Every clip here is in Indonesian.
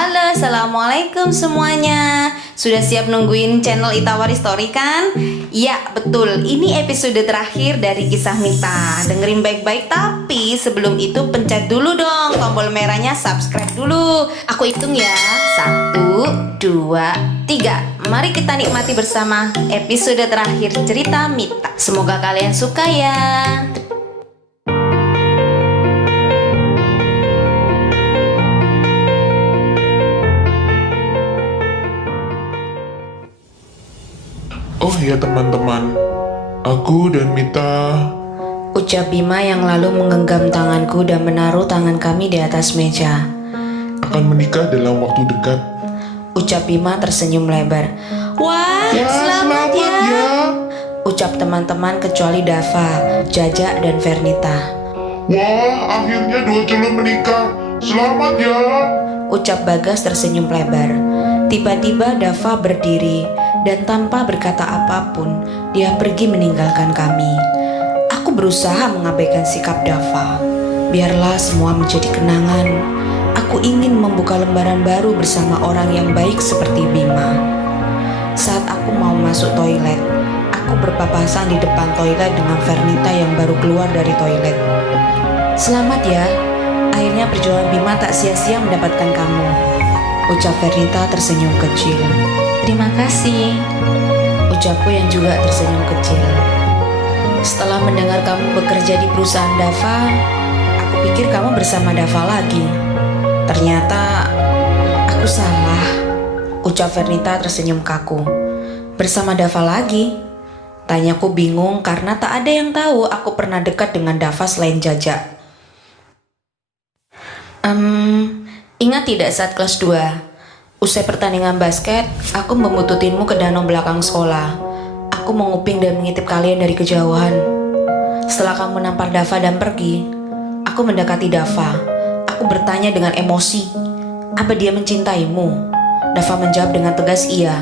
Halo, assalamualaikum semuanya. Sudah siap nungguin channel Itawari Story kan? Iya, betul. Ini episode terakhir dari kisah Mita. Dengerin baik-baik, tapi sebelum itu pencet dulu dong tombol merahnya, subscribe dulu. Aku hitung ya. 1, 2, 3. Mari kita nikmati bersama episode terakhir cerita Mita. Semoga kalian suka ya. Oh ya teman-teman, aku dan Mita Ucap Bima yang lalu menggenggam tanganku dan menaruh tangan kami di atas meja. akan menikah dalam waktu dekat. Ucap Bima tersenyum lebar. Wah, selamat ya. Ucap teman-teman kecuali Dava, Jaja, dan Vernita. Wah, akhirnya dua calon menikah. Selamat ya. Ucap Bagas tersenyum lebar. Tiba-tiba Dava berdiri dan tanpa berkata apapun, dia pergi meninggalkan kami. Aku berusaha mengabaikan sikap Dava. Biarlah semua menjadi kenangan. Aku ingin membuka lembaran baru bersama orang yang baik seperti Bima. Saat aku mau masuk toilet, aku berpapasan di depan toilet dengan Vernita yang baru keluar dari toilet. Selamat ya, akhirnya perjuangan Bima tak sia-sia mendapatkan kamu. Ucap Vernita tersenyum kecil. Terima kasih. Ucapku yang juga tersenyum kecil. Setelah mendengar kamu bekerja di perusahaan Dava, aku pikir kamu bersama Dava lagi. Ternyata aku salah. Ucap Vernita tersenyum kaku. Bersama Dava lagi? Tanyaku bingung karena tak ada yang tahu aku pernah dekat dengan Dava selain Jaja. Ingat tidak saat kelas 2? Usai pertandingan basket, aku membututinmu ke danau belakang sekolah. Aku menguping dan mengintip kalian dari kejauhan. Setelah kamu nampar Dava dan pergi, aku mendekati Dava. Aku bertanya dengan emosi, apa dia mencintaimu? Dava menjawab dengan tegas iya.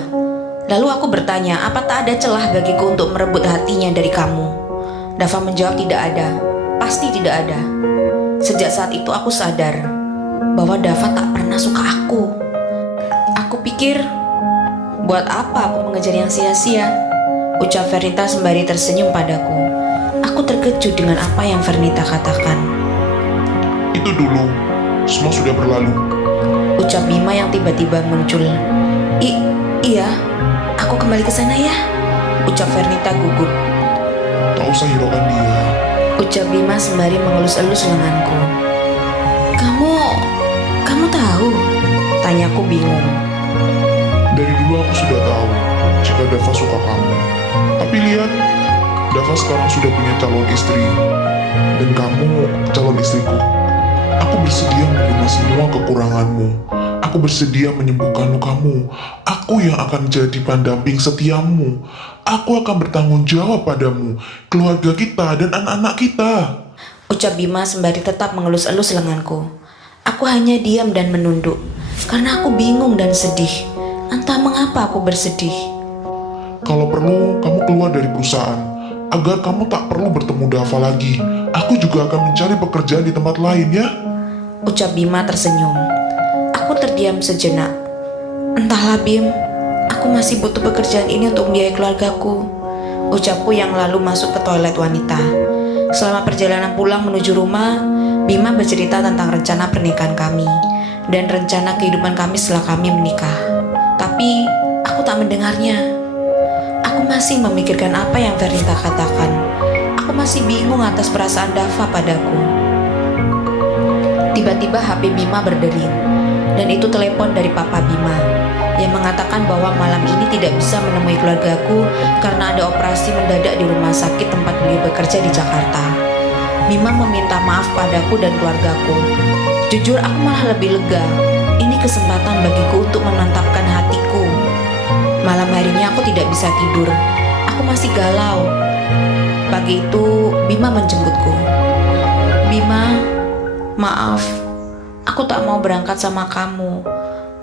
Lalu aku bertanya, apa tak ada celah bagiku untuk merebut hatinya dari kamu? Dava menjawab tidak ada, pasti tidak ada. Sejak saat itu aku sadar bahwa Dava tak pernah suka aku. Aku pikir, buat apa aku mengejar yang sia-sia? Ucap Vernita sembari tersenyum padaku. Aku terkejut dengan apa yang Vernita katakan. Itu dulu, semua sudah berlalu. Ucap Bima yang tiba-tiba muncul. Iya, aku kembali ke sana ya. Ucap Vernita gugup. Tak usah hiraukan dia. Ucap Bima sembari mengelus-elus lenganku. Kamu tahu? Tanyaku bingung. Dari dulu aku sudah tahu jika Dava suka kamu. Tapi lihat, Dava sekarang sudah punya calon istri. Dan kamu calon istriku. Aku bersedia menerima semua kekuranganmu. Aku bersedia menyembuhkan lukamu. Aku yang akan jadi pendamping setiamu. Aku akan bertanggung jawab padamu, keluarga kita, dan anak-anak kita. Ucap Bima sembari tetap mengelus-elus lenganku. Aku hanya diam dan menunduk, karena aku bingung dan sedih. Entah mengapa aku bersedih. Kalau perlu, kamu keluar dari perusahaan, agar kamu tak perlu bertemu Dava lagi. Aku juga akan mencari pekerjaan di tempat lain ya. Ucap Bima tersenyum. Aku terdiam sejenak. Entahlah Bim, aku masih butuh pekerjaan ini untuk membiayai keluargaku. Ucapku yang lalu masuk ke toilet wanita. Selama perjalanan pulang menuju rumah, Bima bercerita tentang rencana pernikahan kami dan rencana kehidupan kami setelah kami menikah. Tapi aku tak mendengarnya. Aku masih memikirkan apa yang Vernita katakan. Aku masih bingung atas perasaan Dava padaku. Tiba-tiba HP Bima berdering, dan itu telepon dari Papa Bima yang mengatakan bahwa malam ini tidak bisa menemui keluargaku karena ada operasi mendadak di rumah sakit tempat beliau bekerja di Jakarta. Bima meminta maaf padaku dan keluargaku. Jujur aku malah lebih lega. Ini kesempatan bagiku untuk menantapkan hatiku. Malam harinya aku tidak bisa tidur. Aku masih galau. Pagi itu Bima menjemputku. Bima, maaf. Aku tak mau berangkat sama kamu.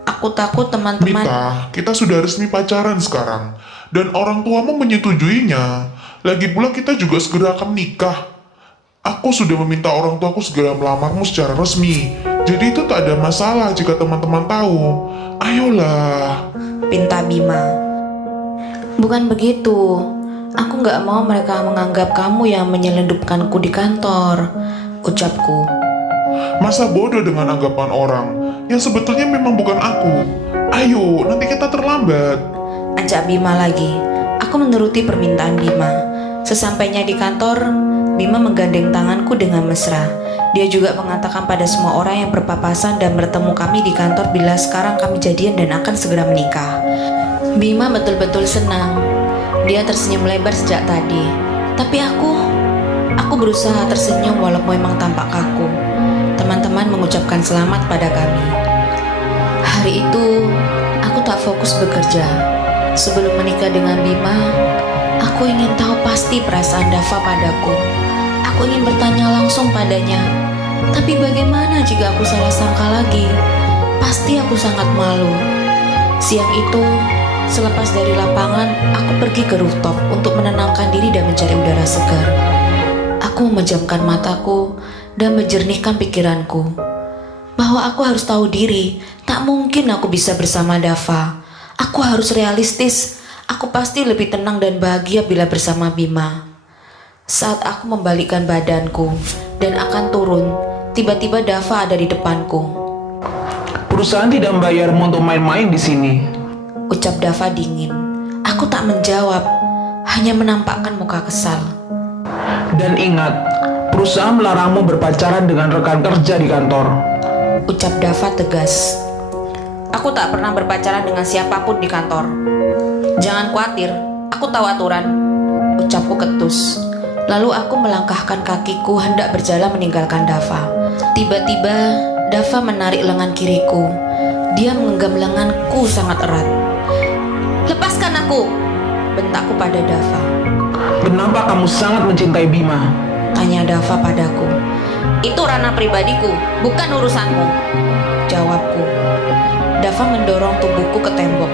Aku takut teman-teman. Mita, kita sudah resmi pacaran sekarang. Dan orang tuamu menyetujuinya. Lagi pula kita juga segera akan menikah. Aku sudah meminta orang tuaku segera melamarmu secara resmi. Jadi itu tak ada masalah jika teman-teman tahu. Ayolah. pinta Bima. Bukan begitu. Aku nggak mau mereka menganggap kamu yang menyelundupkanku di kantor, ucapku. Masa bodoh dengan anggapan orang yang sebetulnya memang bukan aku. Ayo, nanti kita terlambat. Ajak Bima lagi. Aku menuruti permintaan Bima. Sesampainya di kantor, Bima menggandeng tanganku dengan mesra. Dia juga mengatakan pada semua orang yang berpapasan dan bertemu kami di kantor bila sekarang kami jadian dan akan segera menikah. Bima betul-betul senang. Dia tersenyum lebar sejak tadi. Tapi aku berusaha tersenyum walaupun memang tampak kaku. Teman-teman mengucapkan selamat pada kami. Hari itu, aku tak fokus bekerja. Sebelum menikah dengan Bima, aku ingin tahu pasti perasaan Dava padaku. Aku ingin bertanya langsung padanya. Tapi bagaimana jika aku salah sangka lagi? Pasti aku sangat malu. Siang itu, selepas dari lapangan, aku pergi ke rooftop untuk menenangkan diri dan mencari udara segar. Aku memejamkan mataku dan menjernihkan pikiranku. Bahwa aku harus tahu diri, tak mungkin aku bisa bersama Dava. Aku harus realistis. Aku pasti lebih tenang dan bahagia bila bersama Bima. Saat aku membalikkan badanku dan akan turun, tiba-tiba Dava ada di depanku. Perusahaan tidak membayarmu untuk main-main di sini. Ucap Dava dingin. Aku tak menjawab, hanya menampakkan muka kesal. Dan ingat, perusahaan melarangmu berpacaran dengan rekan kerja di kantor. Ucap Dava tegas. Aku tak pernah berpacaran dengan siapapun di kantor. Jangan khawatir, aku tahu aturan. Ucapku ketus. Lalu aku melangkahkan kakiku hendak berjalan meninggalkan Dava. Tiba-tiba Dava menarik lengan kiriku. Dia menggenggam lenganku sangat erat. Lepaskan aku, bentakku pada Dava. Kenapa kamu sangat mencintai Bima? Tanya Dava padaku. Itu ranah pribadiku, bukan urusanmu, jawabku. Dava mendorong tubuhku ke tembok.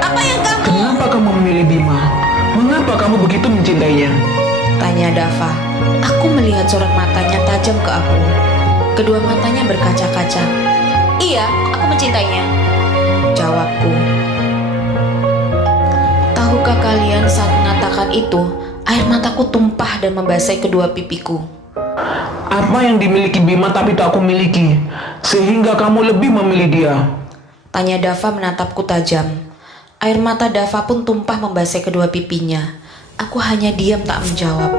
Apa yang kamu... Kenapa kamu memilih Bima? Mengapa kamu begitu mencintainya? Tanya Dava. Aku melihat sorot matanya tajam ke aku. Kedua matanya berkaca-kaca. Iya, aku mencintainya, jawabku. Tahukah kalian saat mengatakan itu, air mataku tumpah dan membasahi kedua pipiku. Apa yang dimiliki Bima tapi tak aku miliki, sehingga kamu lebih memilih dia? Tanya Dava menatapku tajam. Air mata Dava pun tumpah membasahi kedua pipinya. Aku hanya diam tak menjawab.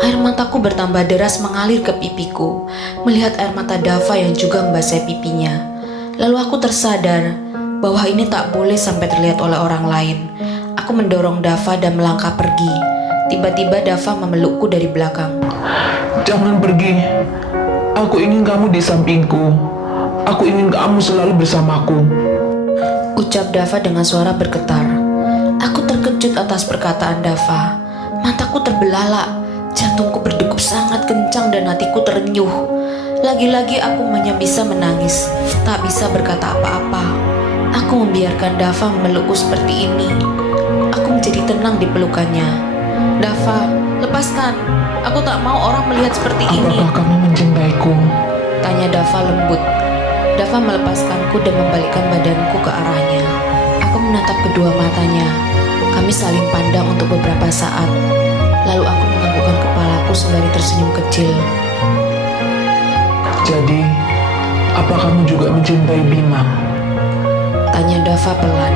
Air mataku bertambah deras mengalir ke pipiku, melihat air mata Dava yang juga membasahi pipinya. Lalu aku tersadar bahwa ini tak boleh sampai terlihat oleh orang lain. Aku mendorong Dava dan melangkah pergi. Tiba-tiba Dava memelukku dari belakang. Jangan pergi. Aku ingin kamu di sampingku. Aku ingin kamu selalu bersamaku. Ucap Dava dengan suara bergetar. Aku terkejut atas perkataan Dava. Mataku terbelalak, jantungku berdegup sangat kencang dan hatiku terenyuh. Lagi-lagi aku hanya bisa menangis, tak bisa berkata apa-apa. Aku membiarkan Dava memelukku seperti ini. Aku menjadi tenang di pelukannya. Dava, lepaskan. Aku tak mau orang melihat seperti ini. Apakah kamu mencintaiku? Tanya Dava lembut. Dava melepaskanku dan membalikkan badanku ke arahnya. Aku menatap kedua matanya. Kami saling pandang untuk beberapa saat. Lalu aku menganggukkan kepalaku sembari tersenyum kecil. Jadi, apa kamu juga mencintai Bima? Tanya Dava pelan.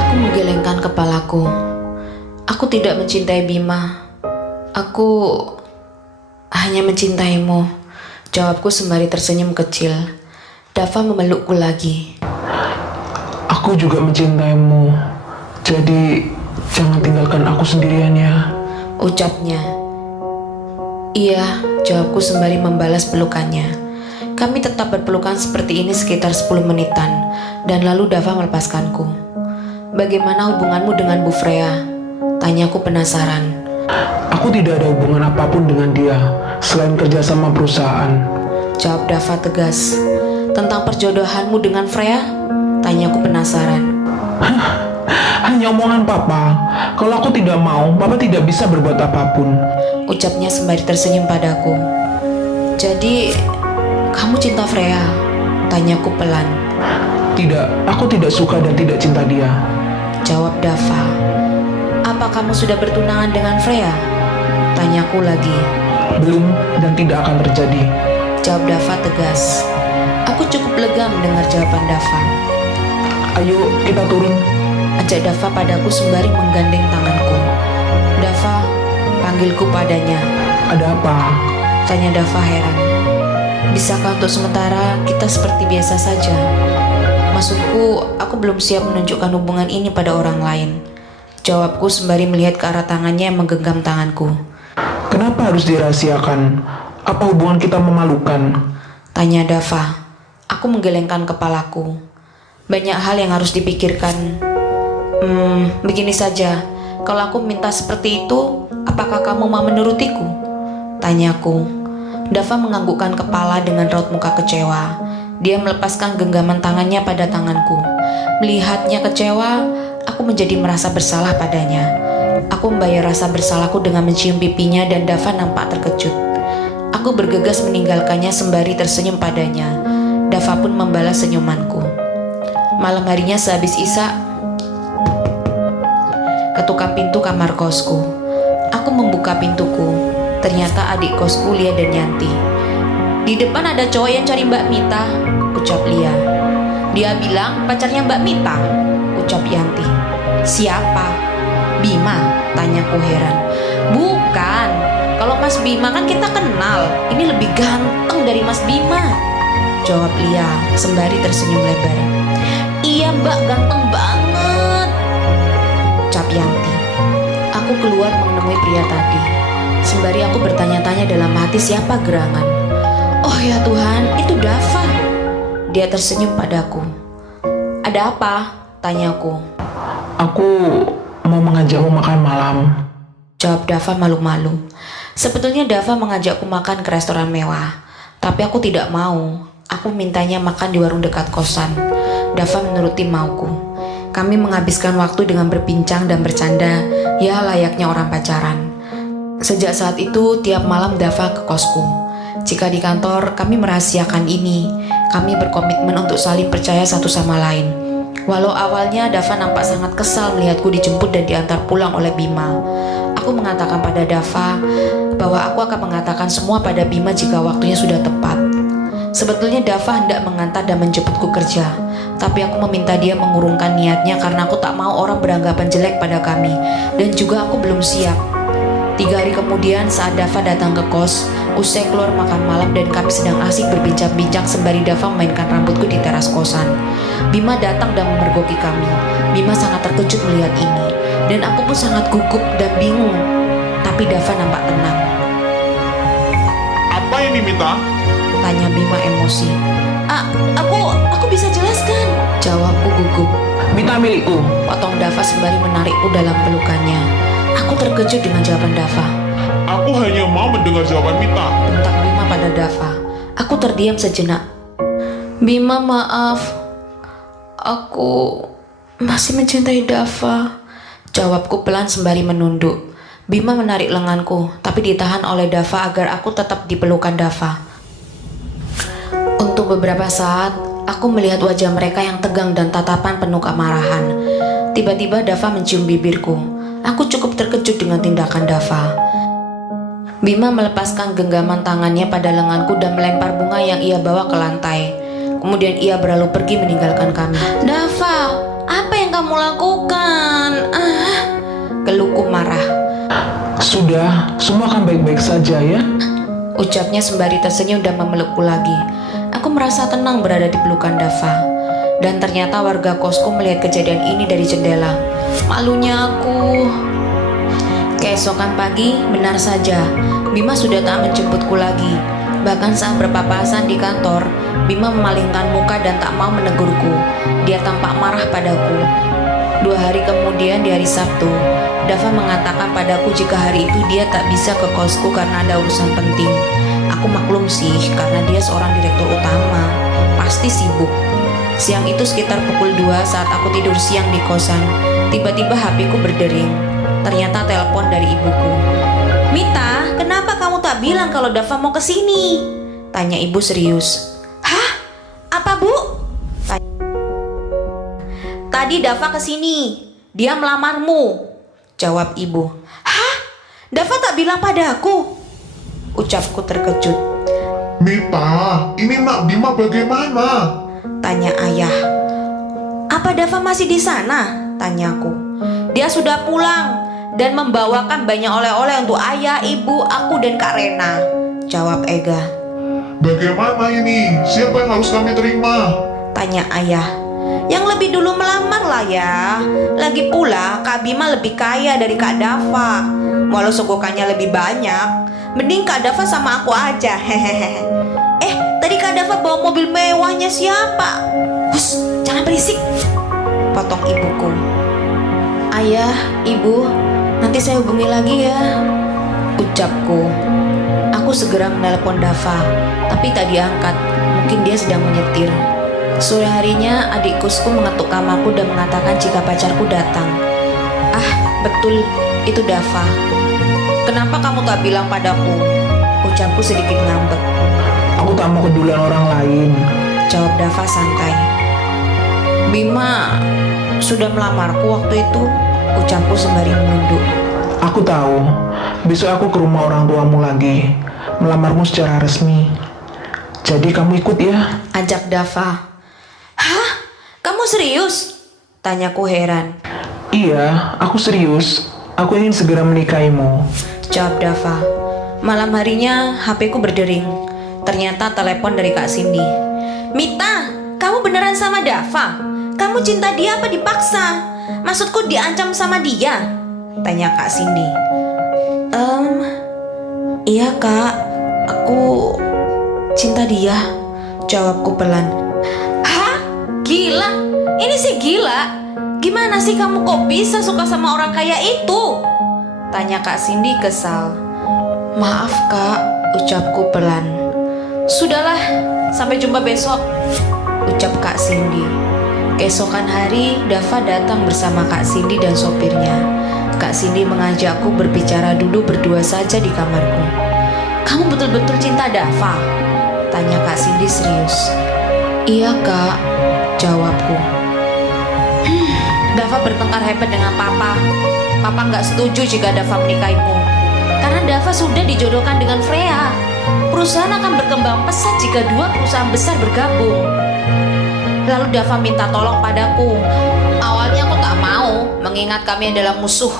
Aku menggelengkan kepalaku. Aku tidak mencintai Bima. Aku hanya mencintaimu, jawabku sembari tersenyum kecil. Dava memelukku lagi. Aku juga mencintaimu. Jadi, jangan tinggalkan aku sendirian ya. Ucapnya. Iya, jawabku sembari membalas pelukannya. Kami tetap berpelukan seperti ini sekitar 10 menitan, dan lalu Dava melepaskanku. Bagaimana hubunganmu dengan Bu Freya? Tanyaku penasaran. Aku tidak ada hubungan apapun dengan dia, selain kerja sama perusahaan. Jawab Dava tegas. Tentang perjodohanmu dengan Freya? Tanyaku penasaran. Hanya omongan papa. Kalau aku tidak mau, papa tidak bisa berbuat apapun. Ucapnya sembari tersenyum padaku. Jadi, Kamu cinta Freya? Tanyaku pelan. Tidak, aku tidak suka dan tidak cinta dia. Jawab Dava. Apa kamu sudah bertunangan dengan Freya? Tanyaku lagi. Belum dan tidak akan terjadi. Jawab Dava tegas. Aku cukup lega mendengar jawaban Dava. Ayo kita turun. Ajak Dava padaku sembari menggandeng tanganku. Dava, panggilku padanya. Ada apa? Tanya Dava heran. Bisakah untuk sementara kita seperti biasa saja? Maksudku, aku belum siap menunjukkan hubungan ini pada orang lain. Jawabku sembari melihat ke arah tangannya yang menggenggam tanganku. Kenapa harus dirahasiakan? Apa hubungan kita memalukan? Tanya Dava. Aku menggelengkan kepalaku. Banyak hal yang harus dipikirkan. Begini saja. Kalau aku minta seperti itu, apakah kamu mau menurutiku? Tanyaku. Dava menganggukkan kepala dengan raut muka kecewa. Dia melepaskan genggaman tangannya pada tanganku. Melihatnya kecewa, aku menjadi merasa bersalah padanya. Aku membayar rasa bersalahku dengan mencium pipinya dan Dava nampak terkejut. Aku bergegas meninggalkannya sembari tersenyum padanya. Dava pun membalas senyumanku. Malam harinya sehabis Isya, ketukar pintu kamar kosku. Aku membuka pintuku. Ternyata adik kosku Lia dan Yanti. Di depan ada cowok yang cari Mbak Mita, ucap Lia. Dia bilang pacarnya Mbak Mita, ucap Yanti. Siapa? Bima, tanyaku heran. Bukan, kalau Mas Bima kan kita kenal. Ini lebih ganteng dari Mas Bima, jawab Lia sembari tersenyum lebar. Iya Mbak, ganteng banget, ucap Yanti. Aku keluar menemui pria tadi. Sembari aku bertanya-tanya dalam hati siapa gerangan. Oh ya Tuhan, itu Dava. Dia tersenyum padaku. Ada apa? Tanyaku. Aku mau mengajakmu makan malam. Jawab Dava malu-malu. Sebetulnya Dava mengajakku makan ke restoran mewah, tapi aku tidak mau. Aku mintanya makan di warung dekat kosan. Dava menuruti mauku. Kami menghabiskan waktu dengan berbincang dan bercanda, ya layaknya orang pacaran. Sejak saat itu, tiap malam Dava ke kosku. Jika di kantor, kami merahasiakan ini. Kami berkomitmen untuk saling percaya satu sama lain. Walau awalnya Dava nampak sangat kesal melihatku dijemput dan diantar pulang oleh Bima. Aku mengatakan pada Dava bahwa aku akan mengatakan semua pada Bima jika waktunya sudah tepat. Sebetulnya Dava hendak mengantar dan menjemputku kerja, tapi aku meminta dia mengurungkan niatnya karena aku tak mau orang beranggapan jelek pada kami, dan juga aku belum siap. 3 hari kemudian saat Dava datang ke kos, usai keluar makan malam dan kami sedang asik berbincang-bincang sembari Dava memainkan rambutku di teras kosan. Bima datang dan memergoki kami. Bima sangat terkejut melihat ini, dan aku pun sangat gugup dan bingung. Tapi Dava nampak tenang. Apa ini Mita? Tanya Bima emosi. Aku bisa jelaskan, jawabku gugup. Mita milikku. Potong Dava sembari menarikku dalam pelukannya. Aku terkejut dengan jawaban Dava. Aku hanya mau mendengar jawaban Mita. Bentak Bima pada Dava. Aku terdiam sejenak. Bima, maaf. Aku masih mencintai Dava, jawabku pelan sembari menunduk. Bima menarik lenganku, tapi ditahan oleh Dava agar aku tetap dipelukan Dava. Untuk beberapa saat, aku melihat wajah mereka yang tegang dan tatapan penuh kemarahan. Tiba-tiba Dava mencium bibirku. Aku cukup terkejut dengan tindakan Dava. Bima melepaskan genggaman tangannya pada lenganku dan melempar bunga yang ia bawa ke lantai. Kemudian ia berlalu pergi meninggalkan kami. Dava, apa yang kamu lakukan? Geluhku marah. Sudah, semua akan baik-baik saja ya. Ucapnya sembari tersenyum dan memelukku lagi. Aku merasa tenang berada di pelukan Dava. Dan ternyata warga kosku melihat kejadian ini dari jendela. Malunya aku. Keesokan pagi, benar saja, Bima sudah tak menjemputku lagi. Bahkan saat berpapasan di kantor, Bima memalingkan muka dan tak mau menegurku. Dia tampak marah padaku. 2 hari kemudian di hari Sabtu, Dava mengatakan padaku jika hari itu dia tak bisa ke kosku karena ada urusan penting. Aku maklum sih, karena dia seorang direktur utama, pasti sibuk. Siang itu sekitar pukul 2 saat aku tidur siang di kosan, tiba-tiba HP-ku berdering. Ternyata telepon dari ibuku. Mita, kenapa kamu tak bilang kalau Dava mau kesini? Tanya ibu serius. Hah? Apa bu? Tadi Dava kesini. Dia melamarmu. Jawab ibu. Hah? Dava tak bilang padaku. Ucapku terkejut. Mita, ini Nak Bima bagaimana? Tanya ayah. Apa Dava masih di sana? Tanyaku. Dia sudah pulang dan membawakan banyak oleh-oleh untuk ayah, ibu, aku dan Kak Rena. Jawab Ega. Bagaimana ini? Siapa yang harus kami terima? Tanya ayah. Yang lebih dulu melamar lah ya. Lagi pula Kak Bima lebih kaya dari Kak Dava. Walau sogokannya lebih banyak, mending Kak Dava sama aku aja. Hehehe. Tadi Kak Dava bawa mobil mewahnya siapa? Hus, jangan berisik. Potong ibuku. Ayah, ibu, nanti saya hubungi lagi ya. Ucapku. Aku segera menelepon Dava, tapi tak diangkat. Mungkin dia sedang menyetir. Sore harinya adik kosku mengetuk kamarku dan mengatakan jika pacarku datang. Ah, betul, itu Dava. Kenapa kamu tak bilang padaku? Ucapku sedikit ngambek. Aku tak mau kedulan orang lain. Jawab Dava santai. Bima sudah melamarku waktu itu. Ucapku sembari menunduk. Aku tahu. Besok aku ke rumah orang tuamu lagi, melamarmu secara resmi. Jadi kamu ikut ya? Ajak Dava. Hah? Kamu serius? Tanyaku heran. Iya, aku serius. Aku ingin segera menikahimu. Jawab Dava. Malam harinya HP ku berdering. Ternyata telepon dari Kak Cindy. Mita, kamu beneran sama Dava? Kamu cinta dia apa dipaksa? Maksudku diancam sama dia? Tanya Kak Cindy. Iya kak, aku cinta dia. Jawabku pelan. Hah? Gila? Ini sih gila. Gimana sih kamu kok bisa suka sama orang kaya itu? Tanya Kak Cindy kesal. Maaf kak, ucapku pelan. Sudahlah, sampai jumpa besok, ucap Kak Cindy. Keesokan hari, Dava datang bersama Kak Cindy dan sopirnya. Kak Cindy mengajakku berbicara dulu berdua saja di kamarku. Kamu betul-betul cinta Dava? Tanya Kak Cindy serius. Iya kak, jawabku. Dava bertengkar hebat dengan papa. Papa nggak setuju jika Dava menikahimu. Karena Dava sudah dijodohkan dengan Freya. Perusahaan akan berkembang pesat jika dua perusahaan besar bergabung. Lalu Dava minta tolong padaku. Awalnya aku tak mau, mengingat kami adalah musuh.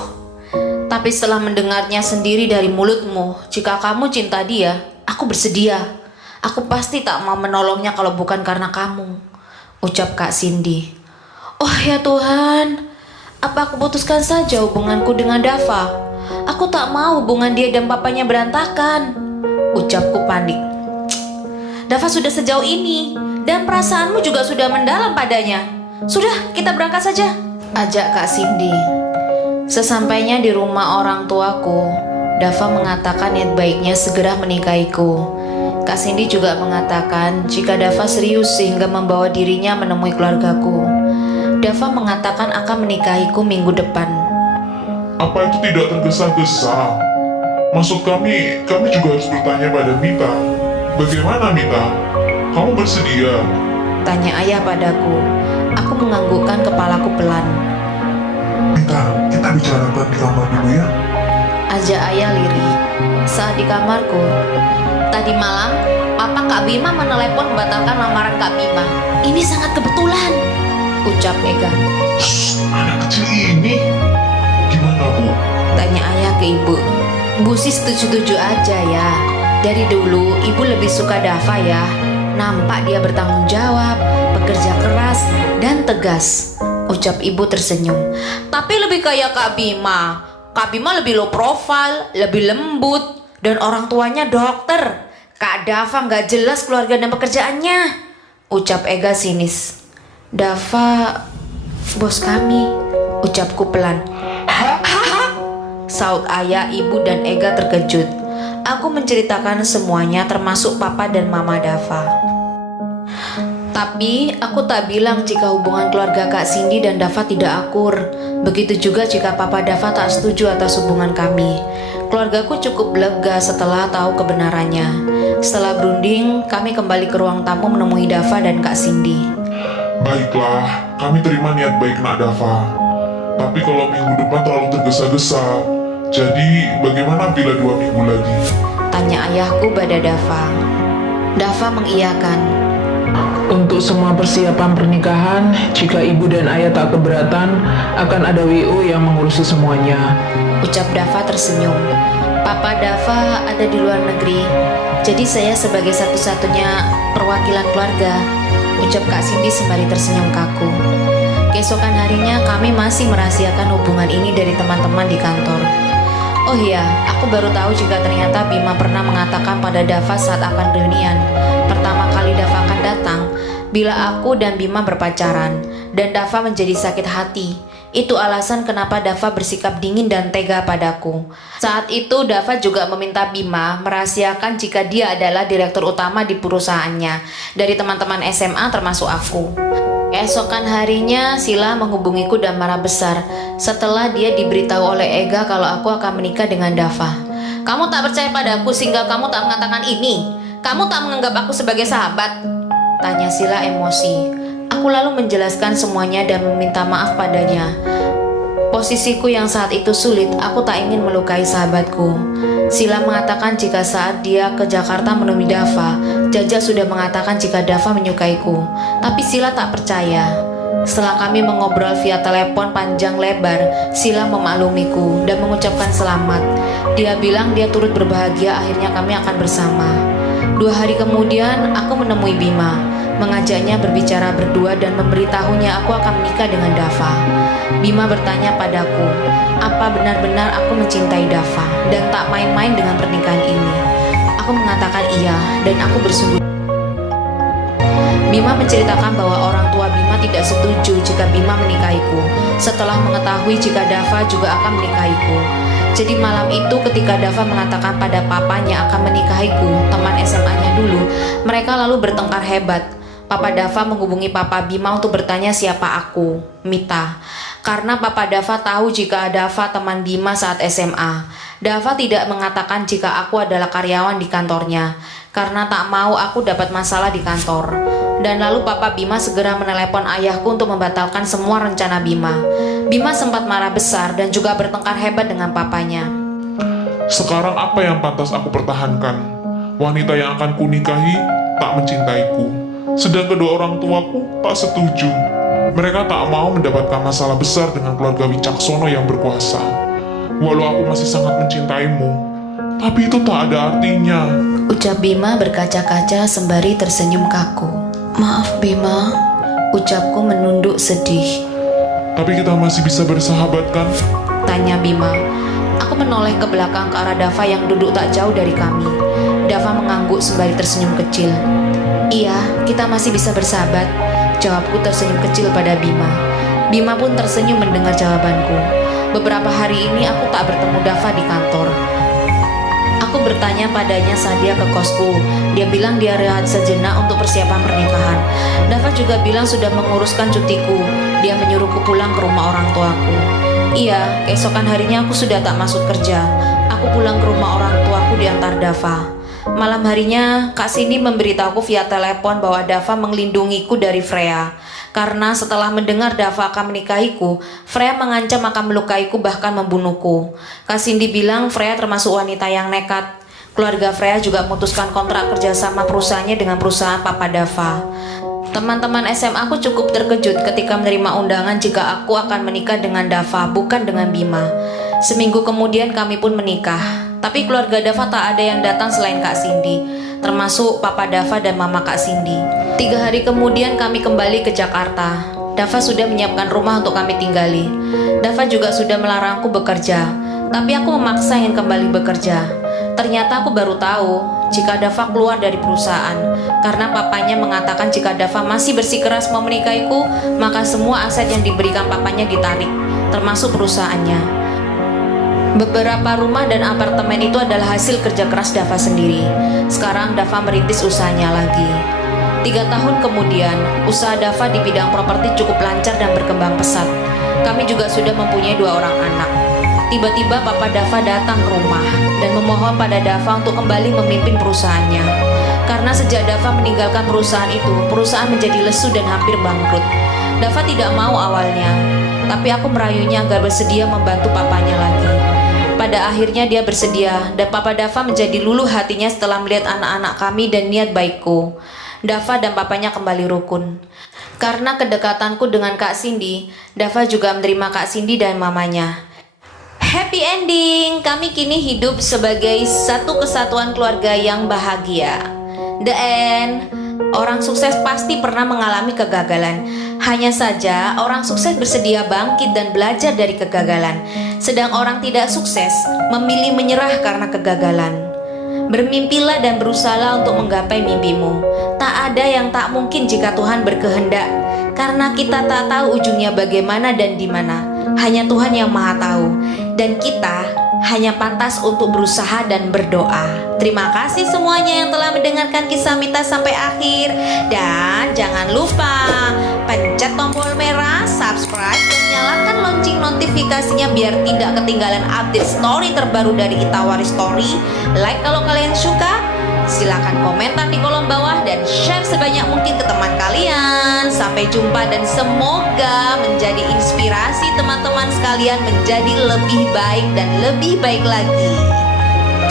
Tapi setelah mendengarnya sendiri dari mulutmu, jika kamu cinta dia, aku bersedia. Aku pasti tak mau menolongnya kalau bukan karena kamu, ucap Kak Cindy. Oh ya Tuhan, apa aku putuskan saja hubunganku dengan Dava? Aku tak mau hubungan dia dan papanya berantakan, ucapku panik. Dava sudah sejauh ini, dan perasaanmu juga sudah mendalam padanya. Sudah, kita berangkat saja, ajak Kak Cindy. Sesampainya di rumah orang tuaku, Dava mengatakan niat baiknya segera menikahiku. Kak Cindy juga mengatakan jika Dava serius sehingga membawa dirinya menemui keluargaku. Dava mengatakan akan menikahiku minggu depan. Apa itu tidak tergesa-gesa? Maksud kami juga harus bertanya pada Mita. Bagaimana Mita? Kamu bersedia? Tanya ayah padaku. Aku menganggukkan kepalaku pelan. Mita, kita bicarakan di kamar dulu ya. Ajak ayah lirih. Saat di kamarku, tadi malam Papa Kak Bima menelepon membatalkan lamaran Kak Bima. Ini sangat kebetulan, ucap Ega. Shh, anak kecil ini. Gimana Bu? Tanya ayah ke ibu. Bu sih setuju-setuju aja ya. Dari dulu ibu lebih suka Dava ya. Nampak dia bertanggung jawab, pekerja keras, dan tegas, ucap ibu tersenyum. Tapi lebih kayak Kak Bima. Kak Bima lebih low profile, lebih lembut, dan orang tuanya dokter. Kak Dava nggak jelas keluarga dan pekerjaannya, ucap Ega sinis. Dava, bos kami, ucapku pelan. Saut ayah, ibu, dan Ega terkejut. Aku menceritakan semuanya termasuk papa dan mama Dava. Tapi aku tak bilang jika hubungan keluarga Kak Cindy dan Dava tidak akur. Begitu juga jika papa Dava tak setuju atas hubungan kami. Keluargaku cukup lega setelah tahu kebenarannya. Setelah berunding, kami kembali ke ruang tamu menemui Dava dan Kak Cindy. Baiklah, kami terima niat baik Nak Dava. Tapi kalau minggu depan terlalu tergesa-gesa, jadi bagaimana bila 2 minggu lagi? Tanya ayahku pada Dava. Dava mengiyakan. Untuk semua persiapan pernikahan, jika ibu dan ayah tak keberatan, akan ada WO yang mengurusi semuanya. Ucap Dava tersenyum. Papa Dava ada di luar negeri, jadi saya sebagai satu-satunya perwakilan keluarga. Ucap Kak Cindy sembari tersenyum kaku. Keesokan harinya kami masih merahasiakan hubungan ini dari teman-teman di kantor. Oh iya, aku baru tahu jika ternyata Bima pernah mengatakan pada Dava saat akan reunian. Pertama kali Dava akan datang, bila aku dan Bima berpacaran, dan Dava menjadi sakit hati. Itu alasan kenapa Dava bersikap dingin dan tega padaku. Saat itu Dava juga meminta Bima merahasiakan jika dia adalah direktur utama di perusahaannya dari teman-teman SMA termasuk aku. Keesokan harinya Sila menghubungiku dan marah besar setelah dia diberitahu oleh Ega kalau aku akan menikah dengan Dava. Kamu tak percaya padaku sehingga kamu tak mengatakan ini? Kamu tak menganggap aku sebagai sahabat? Tanya Sila emosi. Aku lalu menjelaskan semuanya dan meminta maaf padanya. Posisiku yang saat itu sulit, aku tak ingin melukai sahabatku. Sila mengatakan jika saat dia ke Jakarta menemui Dava, Jaja sudah mengatakan jika Dava menyukaiku. Tapi Sila tak percaya. Setelah kami mengobrol via telepon panjang lebar, Sila memaklumiku dan mengucapkan selamat. Dia bilang dia turut berbahagia akhirnya kami akan bersama. 2 hari kemudian aku menemui Bima, mengajaknya berbicara berdua dan memberitahunya aku akan menikah dengan Dava. Bima bertanya padaku, apa benar-benar aku mencintai Dava dan tak main-main dengan pernikahan ini? Aku mengatakan iya dan aku bersungguh. Bima menceritakan bahwa orang tua Bima tidak setuju jika Bima menikahiku setelah mengetahui jika Dava juga akan menikahiku. Jadi malam itu ketika Dava mengatakan pada papanya akan menikahiku, teman SMA-nya dulu, mereka lalu bertengkar hebat. Papa Dava menghubungi Papa Bima untuk bertanya siapa aku, Mita. Karena Papa Dava tahu jika Dava teman Bima saat SMA. Dava tidak mengatakan jika aku adalah karyawan di kantornya, karena tak mau aku dapat masalah di kantor. Dan lalu Papa Bima segera menelepon ayahku untuk membatalkan semua rencana Bima. Bima sempat marah besar dan juga bertengkar hebat dengan papanya. Sekarang apa yang pantas aku pertahankan? Wanita yang akan kunikahi tak mencintaiku, sedang kedua orang tuaku tak setuju. Mereka tak mau mendapatkan masalah besar dengan keluarga Wicaksono yang berkuasa. Walau aku masih sangat mencintaimu, tapi itu tak ada artinya. Ucap Bima berkaca-kaca sembari tersenyum kaku. Maaf Bima, ucapku menunduk sedih. Tapi kita masih bisa bersahabat kan? Tanya Bima. Aku menoleh ke belakang ke arah Dava yang duduk tak jauh dari kami. Dava mengangguk sembari tersenyum kecil. Iya, kita masih bisa bersahabat, jawabku tersenyum kecil pada Bima. Bima pun tersenyum mendengar jawabanku. Beberapa hari ini aku tak bertemu Dava di kantor. Aku bertanya padanya saat dia ke kosku. Dia bilang dia rehat sejenak untuk persiapan pernikahan. Dava juga bilang sudah menguruskan cutiku. Dia menyuruhku pulang ke rumah orang tuaku. Iya, keesokan harinya aku sudah tak masuk kerja. Aku pulang ke rumah orang tuaku diantar Dava. Malam harinya, Kak Cindy memberitahuku via telepon bahwa Dava melindungiku dari Freya. Karena setelah mendengar Dava akan menikahiku, Freya mengancam akan melukaiku bahkan membunuhku. Kak Cindy bilang Freya termasuk wanita yang nekat. Keluarga Freya juga memutuskan kontrak kerjasama perusahaannya dengan perusahaan Papa Dava. Teman-teman SMA aku cukup terkejut ketika menerima undangan jika aku akan menikah dengan Dava, bukan dengan Bima. Seminggu kemudian kami pun menikah. Tapi keluarga Dava tak ada yang datang selain Kak Cindy, termasuk Papa Dava dan Mama Kak Cindy. 3 hari kemudian kami kembali ke Jakarta. Dava sudah menyiapkan rumah untuk kami tinggali. Dava juga sudah melarangku bekerja, tapi aku memaksa ingin kembali bekerja. Ternyata aku baru tahu jika Dava keluar dari perusahaan karena papanya mengatakan jika Dava masih bersikeras mau menikahiku, maka semua aset yang diberikan papanya ditarik, termasuk perusahaannya. Beberapa rumah dan apartemen itu adalah hasil kerja keras Dava sendiri. Sekarang Dava merintis usahanya lagi. 3 tahun kemudian, usaha Dava di bidang properti cukup lancar dan berkembang pesat. Kami juga sudah mempunyai 2 orang anak. Tiba-tiba Papa Dava datang ke rumah dan memohon pada Dava untuk kembali memimpin perusahaannya. Karena sejak Dava meninggalkan perusahaan itu, perusahaan menjadi lesu dan hampir bangkrut. Dava tidak mau awalnya, tapi aku merayunya agar bersedia membantu papanya lagi. Pada akhirnya dia bersedia, dan Papa Dava menjadi luluh hatinya setelah melihat anak-anak kami dan niat baikku. Dava dan papanya kembali rukun. Karena kedekatanku dengan Kak Cindy, Dava juga menerima Kak Cindy dan mamanya. Happy ending, kami kini hidup sebagai satu kesatuan keluarga yang bahagia. The end. Orang sukses pasti pernah mengalami kegagalan. Hanya saja orang sukses bersedia bangkit dan belajar dari kegagalan. Sedang orang tidak sukses memilih menyerah karena kegagalan. Bermimpilah dan berusahalah untuk menggapai mimpimu. Tak ada yang tak mungkin jika Tuhan berkehendak. Karena kita tak tahu ujungnya bagaimana dan di mana. Hanya Tuhan yang Maha Tahu. Dan kita hanya pantas untuk berusaha dan berdoa. Terima kasih semuanya yang telah mendengarkan kisah Mita sampai akhir. Dan jangan lupa pencet tombol merah, subscribe, dan nyalakan lonceng notifikasinya biar tidak ketinggalan update story terbaru dari Itawari Story. Like kalau kalian suka, silakan komentar di kolom bawah dan share sebanyak mungkin ke teman kalian. Sampai jumpa dan semoga menjadi inspirasi teman-teman sekalian menjadi lebih baik dan lebih baik lagi.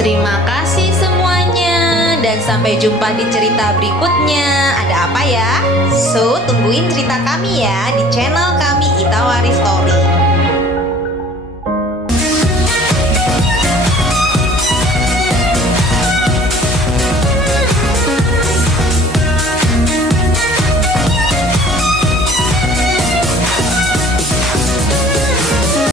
Terima kasih semuanya dan sampai jumpa di cerita berikutnya. Ada apa ya? So, tungguin cerita kami ya di channel kami Itawari Story.